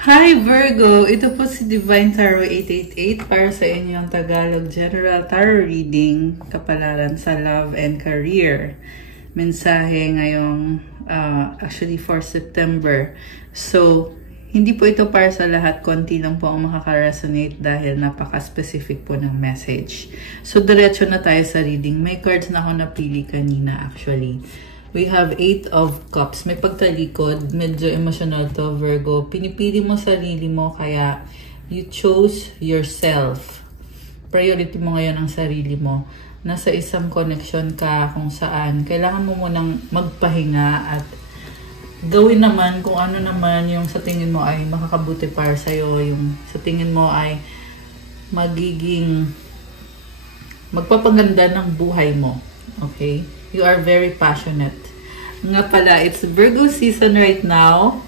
Hi Virgo! Ito po si Divine Tarot 888 para sa inyong Tagalog General Tarot Reading, kapalaran sa love and career. Mensahe ngayong actually for September. So, hindi po ito para sa lahat, konti lang po ang makaka-resonate dahil napaka-specific po ng message. So, diretso na tayo sa reading. May cards na ako napili kanina actually. We have 8 of Cups. May pagtalikod. Medyo emotional to, Virgo. Pinipili mo sarili mo, kaya you chose yourself. Priority mo ngayon ang sarili mo. Nasa isang connection ka kung saan kailangan mo munang magpahinga at gawin naman kung ano naman yung sa tingin mo ay makakabuti para sa'yo. Yung sa tingin mo ay magpapaganda ng buhay mo. Okay? You are very passionate. Nga pala, it's Virgo season right now.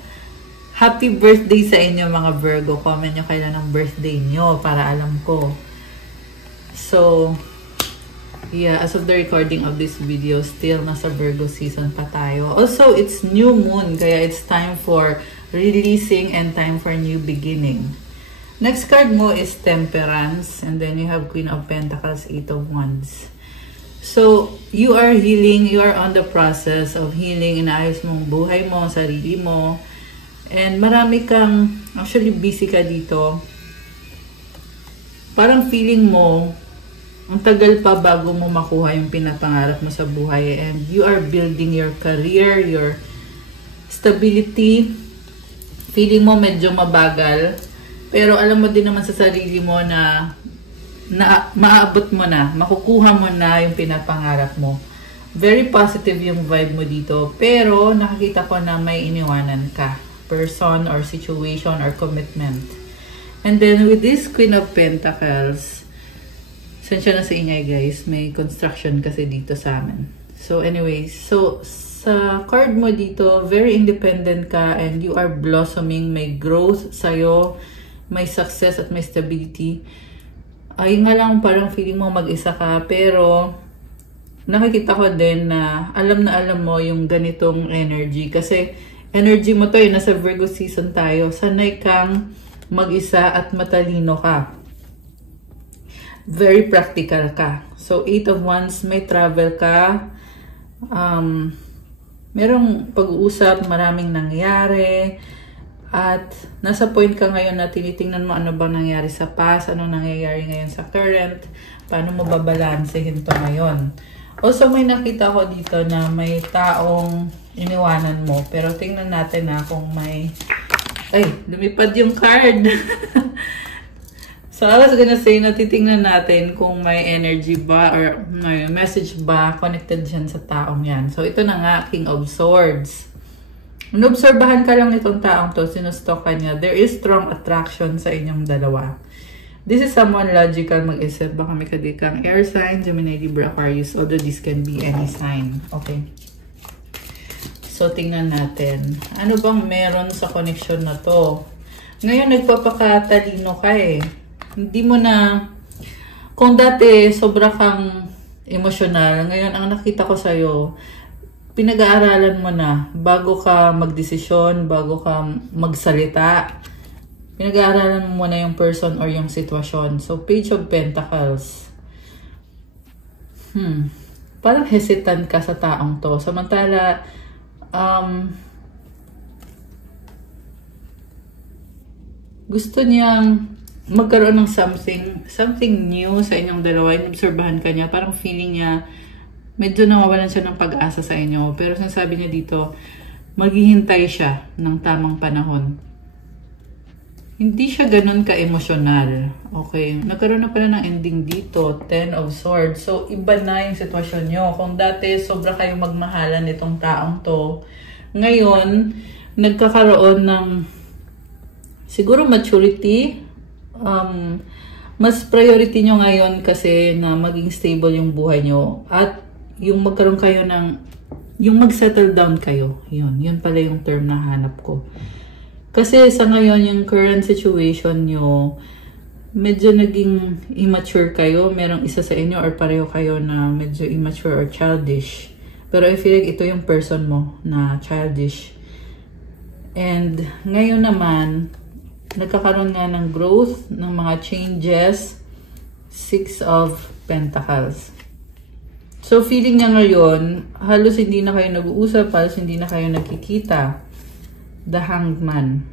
Happy birthday sa inyo mga Virgo. Comment nyo kailan ang birthday nyo para alam ko. So, yeah, as of the recording of this video, still nasa Virgo season pa tayo. Also, it's new moon, kaya it's time for releasing and time for new beginning. Next card mo is Temperance, and then you have Queen of Pentacles, 8 of Wands. So, you are healing, you are on the process of healing, inaayos mong buhay mo, sarili mo, and marami kang, actually busy ka dito. Parang feeling mo, ang tagal pa bago mo makuha yung pinapangarap mo sa buhay, and you are building your career, your stability. Feeling mo medyo mabagal, pero alam mo din naman sa sarili mo na maaabot mo na, makukuha mo na yung pinapangarap mo. Very positive yung vibe mo dito, pero nakakita ko na may iniwanan ka, person or situation or commitment. And then with this Queen of Pentacles, sensya na sa ingay guys, may construction kasi dito sa amin. So anyways, so sa card mo dito, very independent ka and you are blossoming, may growth sa'yo, may success at may stability. Ay nga lang, parang feeling mo mag-isa ka, pero nakikita ko din na alam mo yung ganitong energy. Kasi energy mo to nasa Virgo season tayo. Sanay kang mag-isa at matalino ka. Very practical ka. So, 8 of Wands, may travel ka. Merong pag-uusap, maraming nangyari. At nasa point ka ngayon na tinitingnan mo ano bang nangyari sa past, anong nangyayari ngayon sa current, paano mo babalansehin to ngayon. Also, may nakita ko dito na may taong iniwanan mo. Pero tingnan natin na kung may... Ay, lumipad yung card. So, I was gonna say na titingnan natin kung may energy ba or may message ba connected dyan sa taong yan. So, ito na nga, King of Swords. Inobserbahan ka lang nitong taong to, sinustok ka niya. There is strong attraction sa inyong dalawa. This is someone logical mag-isip. Baka may kadikang air sign, Gemini, Libra, Aquarius. Although this can be any sign. Okay. So, tingnan natin. Ano bang meron sa connection na to? Ngayon, nagpapakatalino ka eh. Hindi mo na... Kung dati, sobra kang emosyonal. Ngayon, ang nakita ko sa'yo, pinag-aaralan mo na bago ka magdesisyon, bago ka magsalita. Pinag-aaralan mo muna yung person or yung sitwasyon. So, Page of Pentacles. Parang hesitant ka sa taong to. Samantala, gusto niyang magkaroon ng something new sa inyong dalawa. Inobserbahan ka niya. Parang feeling niya, medyo nawawalan siya ng pag-asa sa inyo. Pero sinasabi niya dito, maghihintay siya ng tamang panahon. Hindi siya ganun ka-emosyonal. Okay. Nagkaroon na pala ng ending dito. 10 of Swords. So, iba na yung sitwasyon nyo. Kung dati, sobra kayong magmahalan nitong taong to. Ngayon, nagkakaroon ng siguro maturity. Mas priority nyo ngayon kasi na maging stable yung buhay nyo. At yung magkaroon kayo ng, yung mag-settle down kayo. Yun pala yung term na hanap ko. Kasi sa ngayon, yung current situation nyo, medyo naging immature kayo. Merong isa sa inyo or pareho kayo na medyo immature or childish. Pero I feel like ito yung person mo na childish. And ngayon naman, nagkakaroon nga ng growth, ng mga changes. 6 of Pentacles. So, feeling niya ngayon, halos hindi na kayo nag-uusap, halos hindi na kayo nagkikita. The Hanged Man.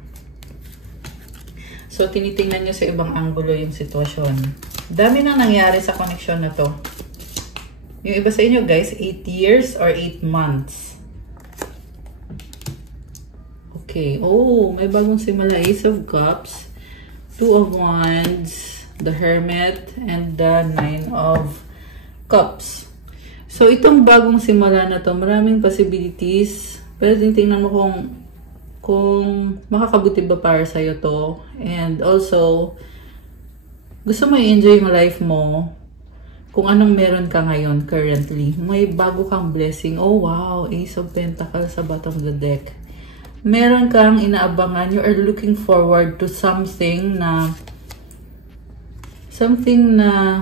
So, tinitingnan niyo sa ibang anggulo yung sitwasyon. Dami nang nangyari sa connection na to. Yung iba sa inyo, guys, 8 years or 8 months. Okay. Oh, may bagong simula. Ace of Cups, 2 of Wands, the Hermit, and the 9 of Cups. So, itong bagong simula na to, maraming possibilities. Pero tingnan mo kung makakabuti ba para sa'yo to. And also, gusto mo i-enjoy yung life mo, kung anong meron ka ngayon currently. May bago kang blessing. Oh, wow. Ace of Pentacles sa bottom of the deck. Meron kang inaabangan. You are looking forward to something na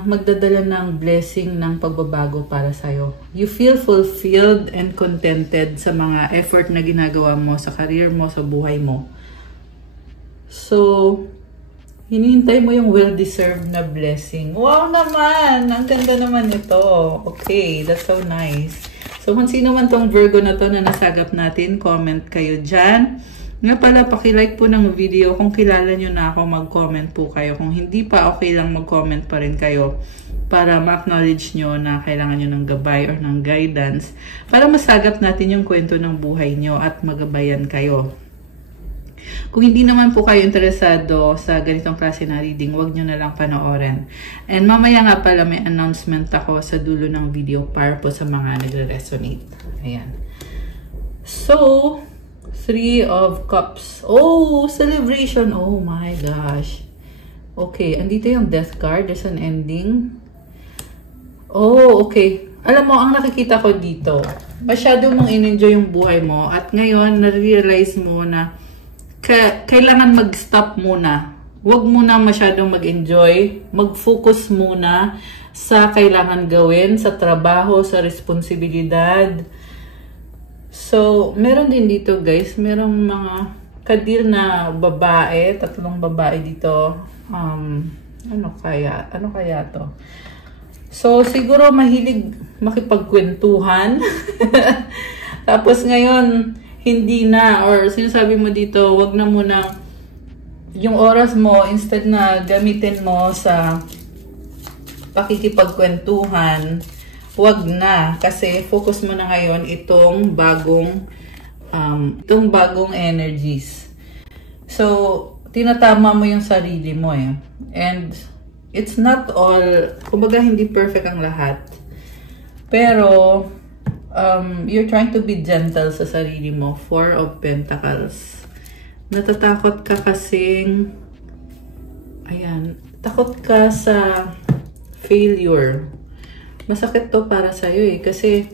magdadala ng blessing ng pagbabago para sa'yo. You feel fulfilled and contented sa mga effort na ginagawa mo sa career mo, sa buhay mo. So, hinihintay mo yung well-deserved na blessing. Wow naman! Ang ganda naman ito. Okay, that's so nice. So, kung sino man tong Virgo na to na nasagap natin, comment kayo dyan. Nga pala, pakilike po ng video kung kilala nyo na ako, mag-comment po kayo. Kung hindi pa, okay lang mag-comment pa rin kayo para ma-acknowledge nyo na kailangan nyo ng gabay or ng guidance para masagap natin yung kwento ng buhay nyo at magabayan kayo. Kung hindi naman po kayo interesado sa ganitong klase na reading, huwag nyo na lang panoorin. And mamaya nga pala may announcement ako sa dulo ng video para po sa mga nagre-resonate. Ayan. So, 3 of Cups. Oh, celebration. Oh my gosh. Okay, andito yung Death card. There's an ending. Oh, okay. Alam mo, ang nakikita ko dito, masyado mong in-enjoy yung buhay mo at ngayon, na-realize mo na kailangan mag-stop muna. Huwag muna masyadong mag-enjoy. Mag-focus muna sa kailangan gawin, sa trabaho, sa responsibilidad. So, meron din dito guys, merong mga kadir na babae, 3 babae dito. Ano kaya to? So, siguro mahilig makipagkwentuhan. Tapos ngayon, hindi na, or sinasabi mo dito, wag na muna yung oras mo, instead na gamitin mo sa pakikipagkwentuhan, wag na, kasi focus mo na ngayon itong bagong energies. So, tinatama mo yung sarili mo eh. And it's not all, kumbaga hindi perfect ang lahat. Pero, you're trying to be gentle sa sarili mo. 4 of Pentacles. Natatakot ka kasing, ayan, takot ka sa failure. Masakit to para sa'yo eh. Kasi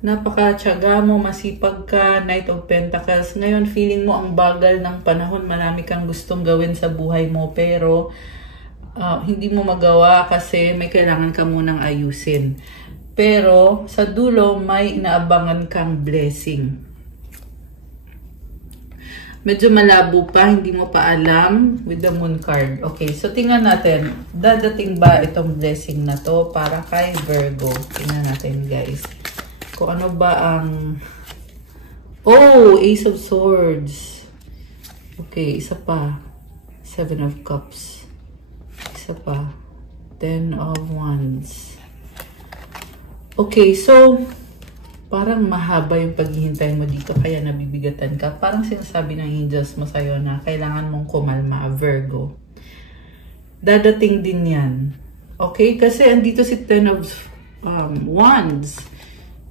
napaka-tiyaga mo, masipag ka, Knight of Pentacles. Ngayon, feeling mo ang bagal ng panahon. Marami kang gustong gawin sa buhay mo. Pero, hindi mo magawa kasi may kailangan ka munang ayusin. Pero, sa dulo, may inaabangan kang blessing. Medyo malabo pa, hindi mo pa alam with the Moon card. Okay, so tingnan natin. Dadating ba itong blessing na to para kay Virgo? Tingnan natin guys. Kung ano ba ang... Oh, Ace of Swords. Okay, isa pa. 7 of Cups. Isa pa. 10 of Wands. Okay, so... parang mahaba yung paghihintay mo dito kaya nabibigatan ka. Parang sinasabi ng angels mo sa'yo na kailangan mong kumalma, Virgo. Dadating din yan. Okay? Kasi andito si 10 of Wands.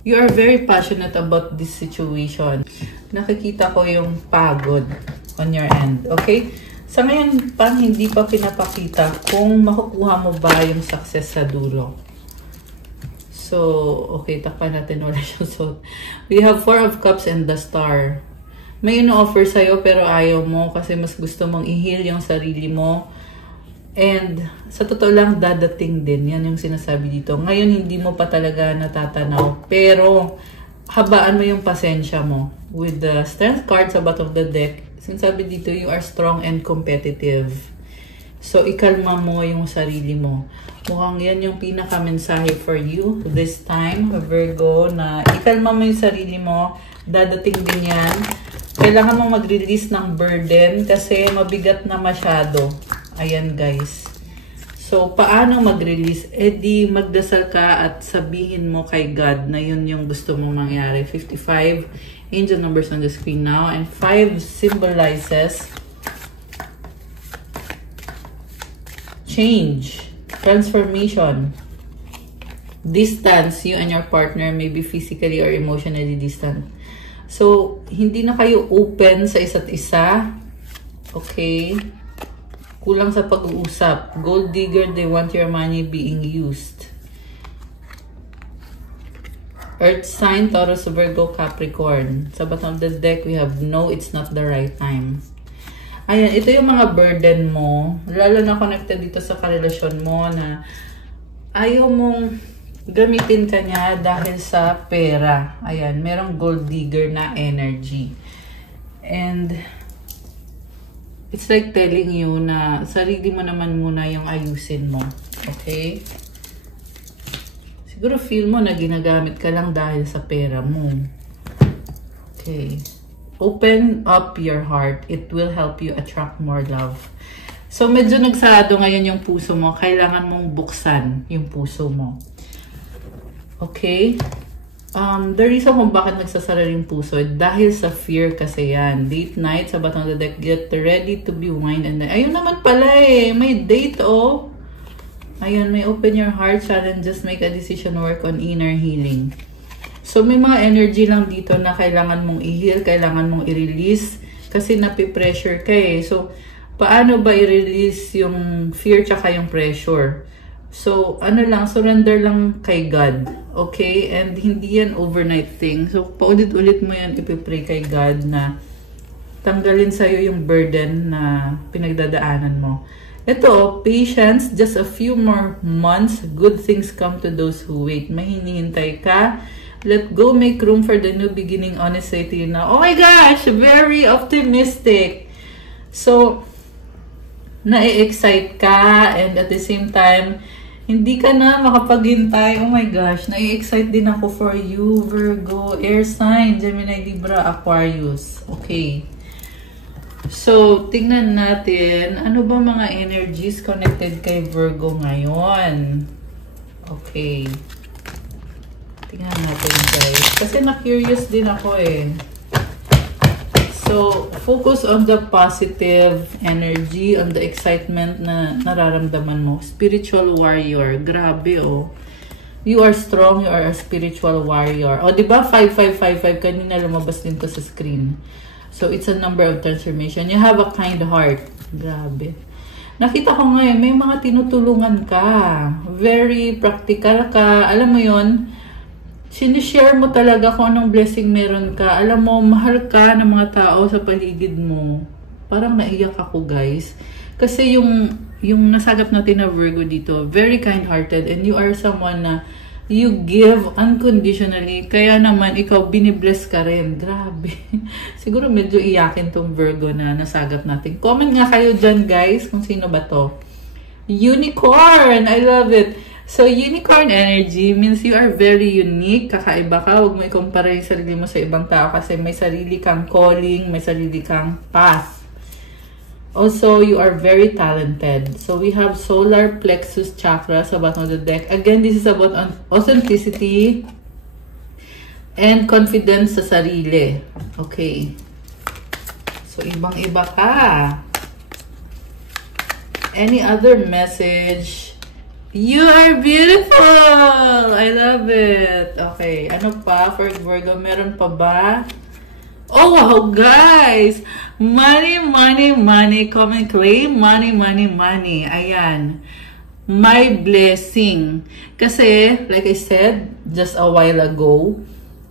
You are very passionate about this situation. Nakikita ko yung pagod on your end. Okay? Sa ngayon, parang hindi pa pinapakita kung makukuha mo ba yung success sa dulo. So, okay, takpan natin wala siyang suot. We have 4 of Cups and the Star. May ino-offer sa'yo pero ayaw mo kasi mas gusto mong i-heal yung sarili mo. And sa totoo lang, dadating din. Yan yung sinasabi dito. Ngayon, hindi mo pa talaga natatanaw. Pero, habaan mo yung pasensya mo. With the Strength card sa bottom of the deck, Sinasabi dito, you are strong and competitive. So, ikalma mo yung sarili mo. Mukhang yan yung pinaka-mensahe for you this time, Virgo, na ikalma mo yung sarili mo. Dadating din yan. Kailangan mo mag-release ng burden kasi mabigat na masyado. Ayan, guys. So, paano mag-release? Di magdasal ka at sabihin mo kay God na yun yung gusto mong mangyari. 55 angel numbers on the screen now. And 5 symbolizes change, transformation, distance. You and your partner may be physically or emotionally distant. So, hindi na kayo open sa isa't isa. Okay? Kulang sa pag-uusap. Gold digger, they want your money being used. Earth sign, Taurus, Virgo, Capricorn. Sa bottom of the deck, we have no, it's not the right time. Ayan, ito yung mga burden mo. Lalo na connected dito sa karelasyon mo na ayaw mong gamitin ka niya dahil sa pera. Ayan, merong gold digger na energy. And it's like telling you na sarili mo naman muna yung ayusin mo. Okay? Siguro feel mo na ginagamit ka lang dahil sa pera mo. Okay. Open up your heart. It will help you attract more love. So, medyo nagsarado ngayon yung puso mo. Kailangan mong buksan yung puso mo. Okay? The reason kung bakit nagsasara yung puso, dahil sa fear kasi yan. Date night, sa bottom of the deck, get ready to be wine and dine. Ayun naman pala eh. May date oh. Ayun, may open your heart challenge. Just make a decision, work on inner healing. So, may mga energy lang dito na kailangan mong i-heal, kailangan mong i-release kasi napipressure ka eh. So, paano ba i-release yung fear tsaka yung pressure? So, ano lang, surrender lang kay God. Okay? And hindi yan overnight thing. So, paulit-ulit mo yan ipipray kay God na tanggalin sa'yo yung burden na pinagdadaanan mo. Ito, patience, just a few more months, good things come to those who wait. May hinihintay ka. Let go, make room for the new beginning. Honestly to you now. Oh my gosh, very optimistic. So, na-excite ka and at the same time, hindi ka na makapaghintay. Oh my gosh, na-excite din ako for you, Virgo, air sign, Gemini, Libra, Aquarius. Okay. So, tingnan natin, ano ba mga energies connected kay Virgo ngayon? Okay. Tingnan natin, guys. Kasi na-curious din ako eh. So, focus on the positive energy, on the excitement na nararamdaman mo. Spiritual warrior. Grabe, oh. You are strong, you are a spiritual warrior. O, diba? 5555. Kanina lumabas din to sa screen. So, it's a number of transformation. You have a kind heart. Grabe. Nakita ko ngayon, may mga tinutulungan ka. Very practical ka. Alam mo yon, sinishare mo talaga kung anong blessing meron ka. Alam mo, mahal ka ng mga tao sa paligid mo. Parang naiyak ako, guys. Kasi yung nasagap natin na Virgo dito, very kind-hearted. And you are someone na you give unconditionally. Kaya naman, ikaw, binibless ka rin. Grabe. Siguro medyo iyakin tong Virgo na nasagap natin. Comment nga kayo dyan, guys, kung sino ba to. Unicorn! I love it. So, unicorn energy means you are very unique. Kakaiba ka. Huwag mo ikumpara yung sarili mo sa ibang tao kasi may sarili kang calling, may sarili kang path. Also, you are very talented. So, we have solar plexus chakra sa bottom of the deck. Again, this is about authenticity and confidence sa sarili. Okay. So, ibang-iba ka. Any other message? You are beautiful! I love it. Okay. Ano pa for Virgo? Meron pa ba? Oh, wow, guys! Money, money, money. Come and claim. Money, money, money. Ayan. My blessing. Kasi, like I said, just a while ago,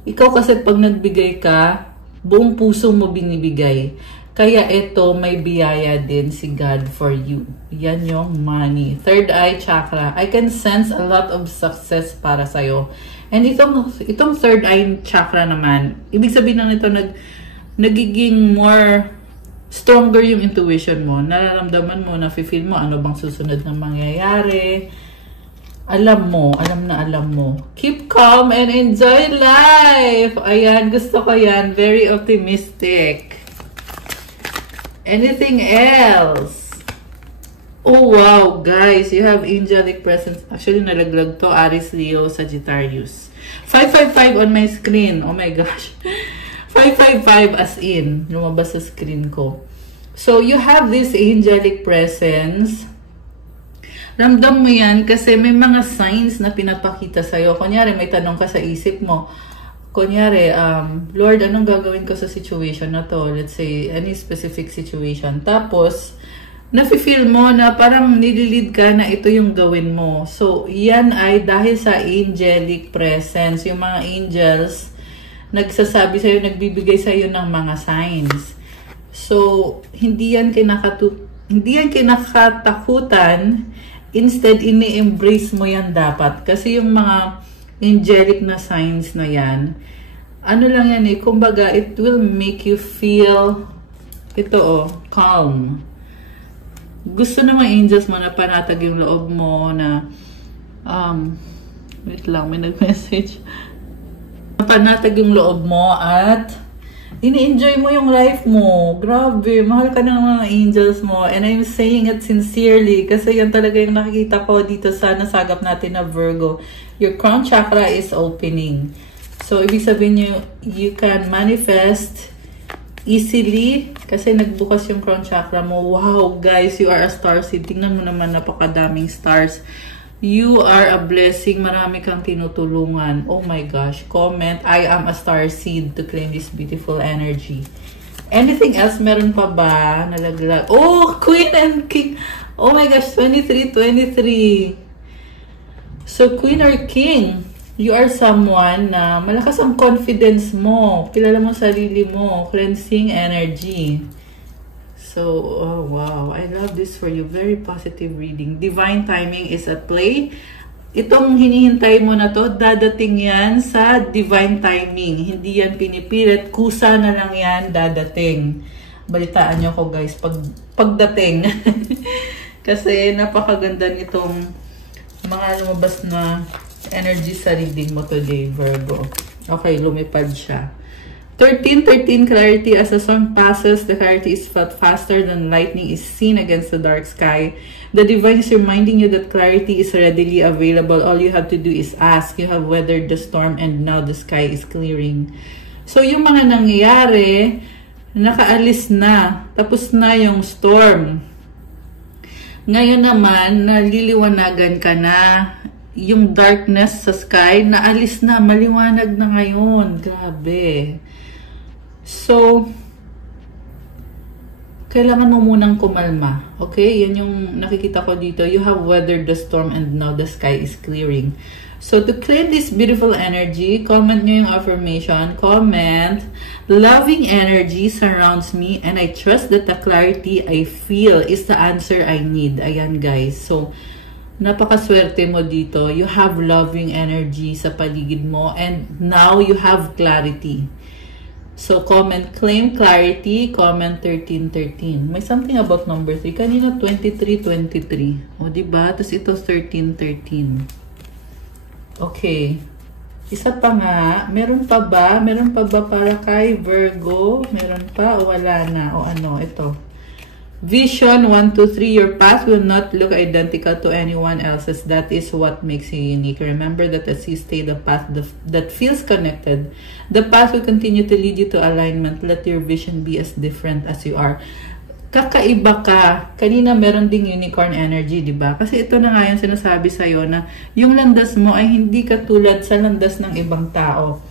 ikaw kasi pag nagbigay ka, buong puso mo binibigay. Kaya ito, may biyaya din si God for you. Yan yung money. Third eye chakra. I can sense a lot of success para sa'yo. And itong third eye chakra naman, ibig sabihin na nito, nagiging more stronger yung intuition mo. Nararamdaman mo, nafe-feel mo ano bang susunod na mangyayari. Alam mo. Keep calm and enjoy life. Ayan, gusto ko yan. Very optimistic. Anything else? Oh, wow, guys. You have angelic presence. Actually, nalaglag to. Aries, Leo, Sagittarius. 555 on my screen. Oh my gosh. 555 as in. Lumabas sa screen ko. So, you have this angelic presence. Ramdam mo yan kasi may mga signs na pinapakita sa'yo. Kunyari, may tanong ka sa isip mo. Kunyari, Lord, anong gagawin ko sa situation na to? Let's say, any specific situation. Tapos, nafe-feel mo na parang nililid ka na ito yung gawin mo. So, yan ay dahil sa angelic presence. Yung mga angels, nagsasabi sa'yo, nagbibigay sa'yo ng mga signs. So, hindi yan kinakatakutan. Instead, ini-embrace mo yan dapat. Kasi yung mga angelic na signs na yan, ano lang yan eh, kumbaga, it will make you feel, calm. Gusto naman angels mo na panatag yung loob mo na, wait lang, may nag-message. Panatag yung loob mo at ini-enjoy mo yung life mo. Grabe, mahal ka ng mga angels mo. And I'm saying it sincerely kasi yan talaga yung nakikita ko dito sa nasagap natin na Virgo. Your crown chakra is opening. So, ibig sabihin you can manifest easily kasi nagbukas yung crown chakra mo. Wow, guys, you are a star seed. Tingnan mo naman, napakadaming stars. You are a blessing. Marami kang tinutulungan. Oh my gosh. Comment, I am a star seed to claim this beautiful energy. Anything else? Meron pa ba? Nalaglag. Oh, Queen and King. Oh my gosh, 23. So, Queen or King, you are someone na malakas ang confidence mo. Kilala mo sarili mo. Cleansing energy. So, oh wow, I love this for you. Very positive reading. Divine timing is at play. Itong hinihintay mo na to, dadating yan sa divine timing. Hindi yan pinipilit. Kusa na lang yan, dadating. Balitaan nyo ko guys, pagdating. Kasi napakaganda nitong mga lumabas na energy sa reading mo today, Virgo. Okay, lumipad siya. 13 clarity. As the sun passes, the clarity is felt faster than lightning is seen against the dark sky. The divine is reminding you that clarity is readily available. All you have to do is ask. You have weathered the storm and now the sky is clearing. So, yung mga nangyayari, nakaalis na. Tapos na yung storm. Ngayon naman, naliliwanagan ka na. Yung darkness sa sky, naalis na. Maliwanag na ngayon. Grabe. So, kailangan mo munang kumalma. Okay? Yan yung nakikita ko dito. You have weathered the storm and now the sky is clearing. So, to claim this beautiful energy, comment nyo yung affirmation. Comment, loving energy surrounds me and I trust that the clarity I feel is the answer I need. Ayan guys. So, napakaswerte mo dito. You have loving energy sa paligid mo and now you have clarity. So, comment, claim clarity, comment 13. May something about number 3. Kanina 23. O, diba? Tapos ito 13. Okay. Isa pa nga. Meron pa ba? Meron pa ba para kay Virgo? Meron pa o wala na? O ano? Ito. Vision 1, 2, 3. Your path will not look identical to anyone else's. That is what makes you unique. Remember that as you stay the path that feels connected, the path will continue to lead you to alignment. Let your vision be as different as you are. Kakaiba ka. Kanina meron ding unicorn energy, di ba? Kasi ito na nga yung sinasabi sa'yo na yung landas mo ay hindi katulad sa landas ng ibang tao.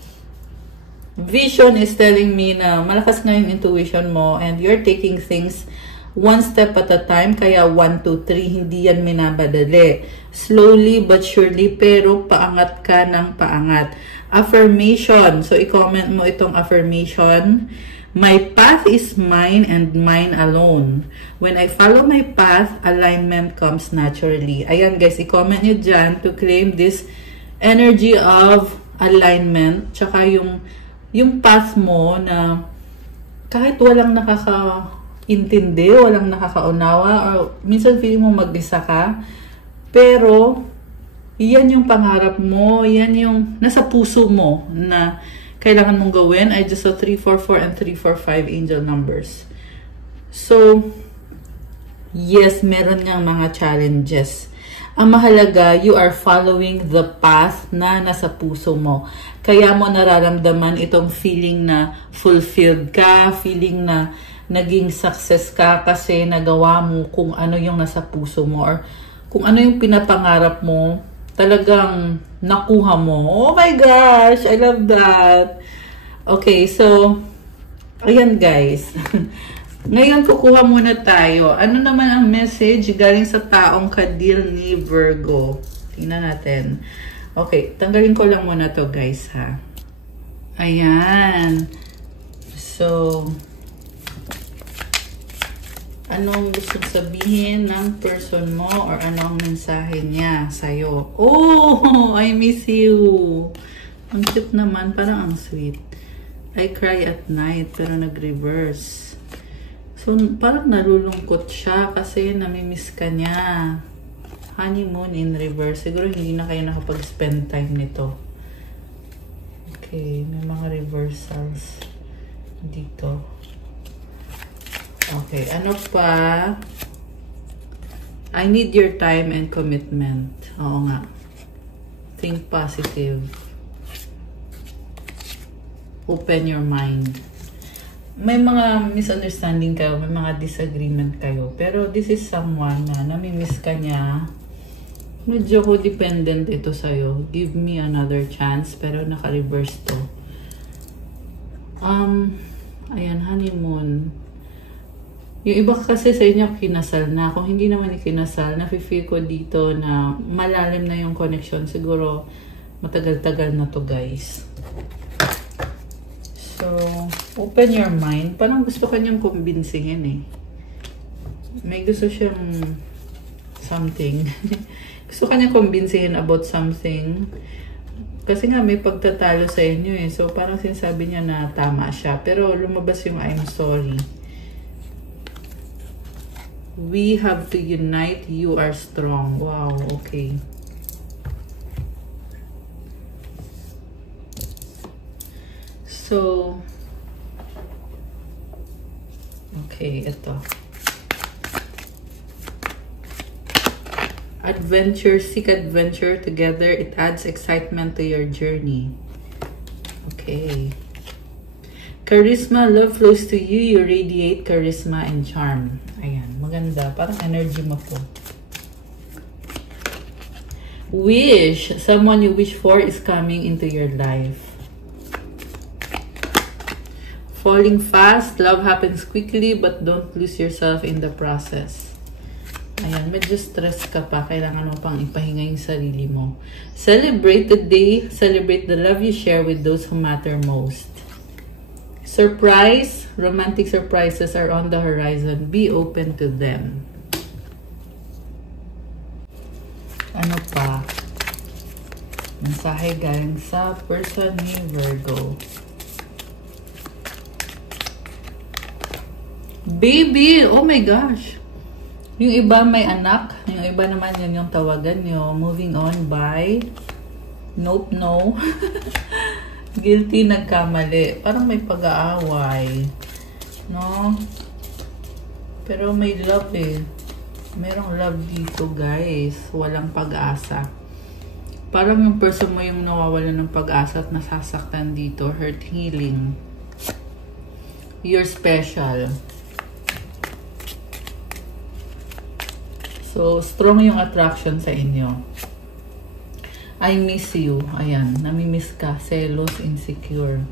Vision is telling me na malakas nga yung intuition mo and you're taking things one step at a time, kaya 1, 2, 3, hindi yan minabadali. Slowly but surely, pero paangat ka ng paangat. Affirmation. So, i-comment mo itong affirmation. My path is mine and mine alone. When I follow my path, alignment comes naturally. Ayan guys, i-comment nyo dyan to claim this energy of alignment. Tsaka yung path mo na kahit walang intindi, walang nakakaunawa, or minsan feeling mo mag-isa ka. Pero, yan yung pangarap mo, yan yung nasa puso mo na kailangan mong gawin. I just saw 344 and 345 angel numbers. So, yes, meron niyang mga challenges. Ang mahalaga, you are following the path na nasa puso mo. Kaya mo nararamdaman itong feeling na fulfilled ka, feeling na naging success ka kasi nagawa mo kung ano yung nasa puso mo or kung ano yung pinapangarap mo, talagang nakuha mo. Oh my gosh, I love that. Okay, so, ayan guys. Ngayon, kukuha muna tayo. Ano naman ang message galing sa taong ka-deal ni Virgo? Tingnan natin. Okay, tanggalin ko lang muna to guys ha. Ayan. So, anong gusto sabihin ng person mo or anong mensahe niya sa'yo? Oh, I miss you. Ang cute naman, parang ang sweet. I cry at night pero nag-reverse. So, parang nalulungkot siya kasi namimiss ka niya. Honeymoon in reverse. Siguro hindi na kayo nakapag-spend time nito. Okay, may mga reversals dito. Okay, ano pa? I need your time and commitment. Oo nga. Think positive. Open your mind. May mga misunderstanding kayo, may mga disagreement kayo. Pero this is someone na namimiss ka niya. Medyo codependent ito sa'yo. Give me another chance. Pero naka-reverse to. Ayan, honeymoon. Yung iba kasi sa inyo kinasal na. Kung hindi naman ikinasal, nafe-feel ko dito na malalim na yung connection. Siguro matagal-tagal na to guys. So, open your mind. Parang gusto kanyang kumbinsihin eh. May gusto siyang something. Gusto kanyang kumbinsihin about something. Kasi nga may pagtatalo sa inyo eh. So, parang sinasabi niya na tama siya. Pero lumabas yung I'm sorry. We have to unite. You are strong. Wow, okay. So, okay, ito. Adventure, seek adventure together. It adds excitement to your journey. Okay. Charisma, love flows to you. You radiate charisma and charm. Ayan, maganda. Parang energy mo po. Wish, someone you wish for is coming into your life. Falling fast, love happens quickly, but don't lose yourself in the process. Ayan, medyo stress ka pa. Kailangan mo pang ipahinga yung sarili mo. Celebrate the day. Celebrate the love you share with those who matter most. Surprise. Romantic surprises are on the horizon. Be open to them. Ano pa? Mensahe galing sa person ni Virgo. Baby! Oh my gosh! Yung iba may anak. Yung iba naman yan yung tawagan nyo. Moving on by... Nope, no. Guilty, nagkamali. Parang may pag-aaway. No? Pero may love eh. Merong love dito guys. Walang pag-asa. Parang yung person mo yung nawawalan ng pag-asa at nasasaktan dito. Hurt, healing. You're special. So, strong yung attraction sa inyo. I miss you. Ayan, namimiss ka. Selos, insecure.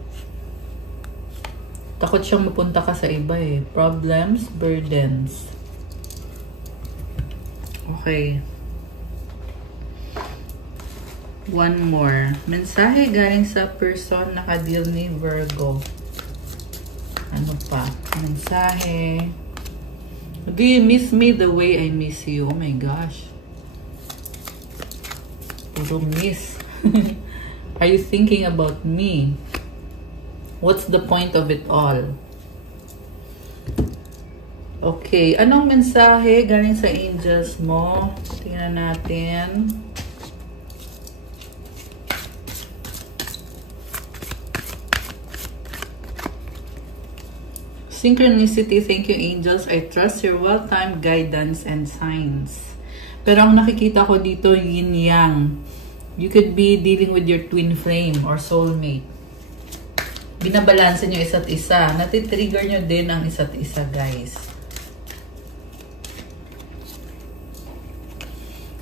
Takot siyang mapunta ka sa iba eh. Problems, burdens. Okay. One more. Mensahe galing sa person na ka-deal ni Virgo. Ano pa? Mensahe. Do you miss me the way I miss you? Oh my gosh. Puro miss. Are you thinking about me? What's the point of it all? Okay, anong mensahe galing sa angels mo? Tingnan natin. Synchronicity, thank you angels. I trust your well-timed guidance and signs. Pero ang nakikita ko dito, yin-yang. You could be dealing with your twin flame or soulmate. Binabalanse nyo isa't isa. Natitrigger nyo din ang isa't isa, guys.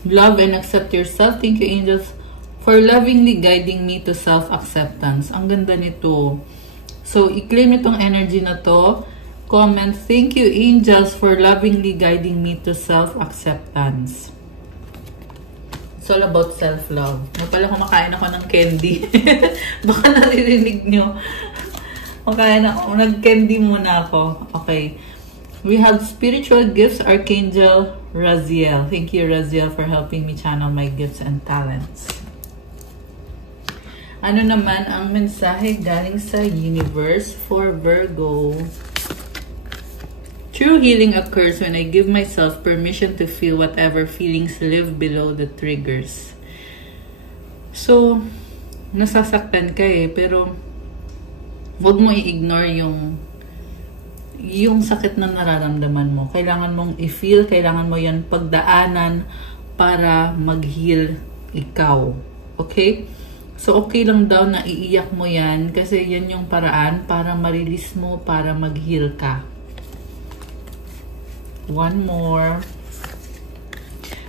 Love and accept yourself. Thank you angels for lovingly guiding me to self-acceptance. Ang ganda nito. So, i-claim itong energy na to. Comment, thank you angels for lovingly guiding me to self-acceptance. It's all about self-love. Pala kumakain ako ng candy. Baka naririnig nyo. Kumakain ako. Nag-candy muna ako. Okay. We have spiritual gifts, Archangel Raziel. Thank you, Raziel, for helping me channel my gifts and talents. Ano naman ang mensahe galing sa universe for Virgo? True healing occurs when I give myself permission to feel whatever feelings live below the triggers. So, nasasaktan ka pero huwag mo i-ignore yung sakit na nararamdaman mo. Kailangan mong i-feel, kailangan mo yan pagdaanan para mag-heal ikaw. Okay? So, okay lang daw na iiyak mo yan kasi yan yung paraan para ma-release mo, para mag-heal ka. One more.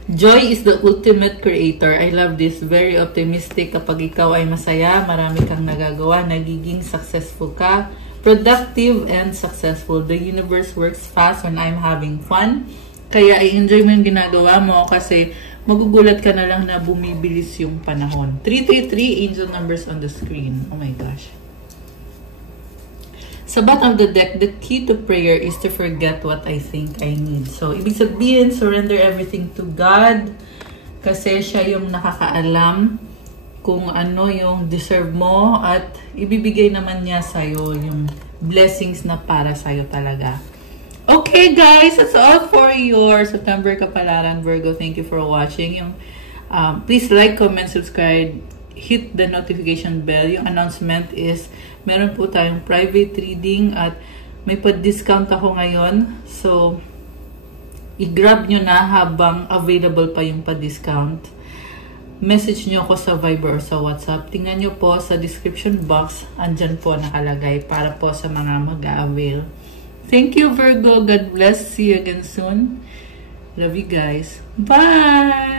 Joy is the ultimate creator. I love this. Very optimistic. Kapag ikaw ay masaya, marami kang nagagawa, nagiging successful ka, productive and successful. The universe works fast when I'm having fun. Kaya i-enjoy mo yung ginagawa mo kasi magugulat ka na lang na bumibilis yung panahon. 333 angel numbers on the screen. Oh my gosh. Sa bottom of the deck, the key to prayer is to forget what I think I need. So, ibig sabihin, surrender everything to God kasi siya yung nakakaalam kung ano yung deserve mo at ibibigay naman niya sa'yo yung blessings na para sa'yo talaga. Okay guys, that's all for your September Kapalaran, Virgo. Thank you for watching. Please like, comment, subscribe, hit the notification bell. Yung announcement is meron po tayong private reading at may pa-discount ako ngayon. So, i-grab nyo na habang available pa yung pa-discount. Message nyo ako sa Viber or sa WhatsApp. Tingnan nyo po sa description box. Andyan po nakalagay para po sa mga mag-a-avail. Thank you, Virgo. God bless. See you again soon. Love you guys. Bye!